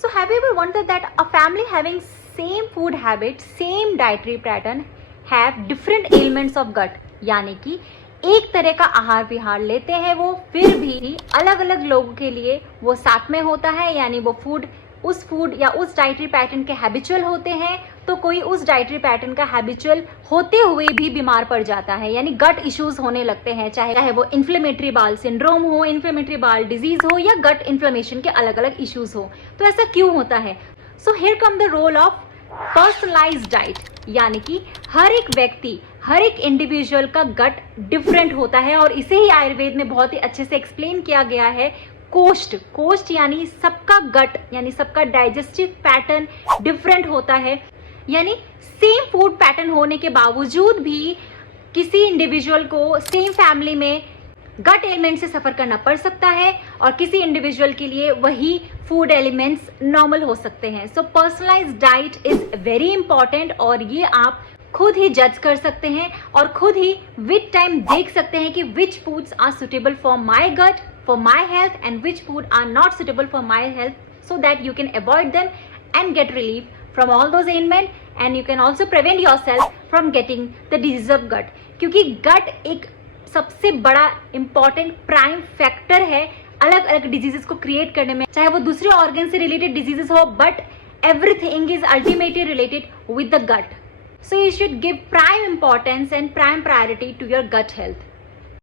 So have you ever wondered that a family having same food habit, same dietary pattern have different ailments of gut, यानी कि एक तरह का आहार विहार लेते हैं वो, फिर भी अलग अलग लोगों के लिए वो साथ में होता है, यानी वो उस फूड या उस डाइटरी पैटर्न के हैबिचुअल होते हैं, तो कोई उस डाइटरी पैटर्न का हैबिचुअल होते हुए भी बीमार पड़ जाता है, यानी गट इश्यूज होने लगते हैं, चाहे वो इन्फ्लेमेटरी बाउल सिंड्रोम हो, इन्फ्लेमेटरी बाउल डिजीज हो या गट इन्फ्लेमेशन के अलग अलग इश्यूज हो। तो ऐसा क्यों होता है? So here come the role of personalised diet, यानी कि हर एक व्यक्ति, हर एक इंडिविजुअल का गट डिफरेंट होता है, और इसे ही आयुर्वेद में बहुत ही अच्छे से एक्सप्लेन किया गया है। कोष्ठ यानी सबका गट, यानी सबका डाइजेस्टिव पैटर्न डिफरेंट होता है, यानी सेम फूड पैटर्न होने के बावजूद भी किसी इंडिविजुअल को सेम फैमिली में गट एलिमेंट से सफर करना पड़ सकता है, और किसी इंडिविजुअल के लिए वही फूड एलिमेंट्स नॉर्मल हो सकते हैं। So personalised diet is very important, और ये आप खुद ही जज कर सकते हैं और खुद ही विद टाइम देख सकते हैं कि which foods are suitable for my gut, for my health, and which food are not suitable for my health, so that you can avoid them and get relief from all those ailments, and you can also prevent yourself from getting the disease of gut, क्योंकि gut एक सबसे बड़ा important prime factor है अलग अलग diseases को create करने में, चाहे वो दूसरे ऑर्गन से रिलेटेड डिजीजेस हो, but everything is ultimately related with the gut. So you should give prime importance and prime priority to your gut health.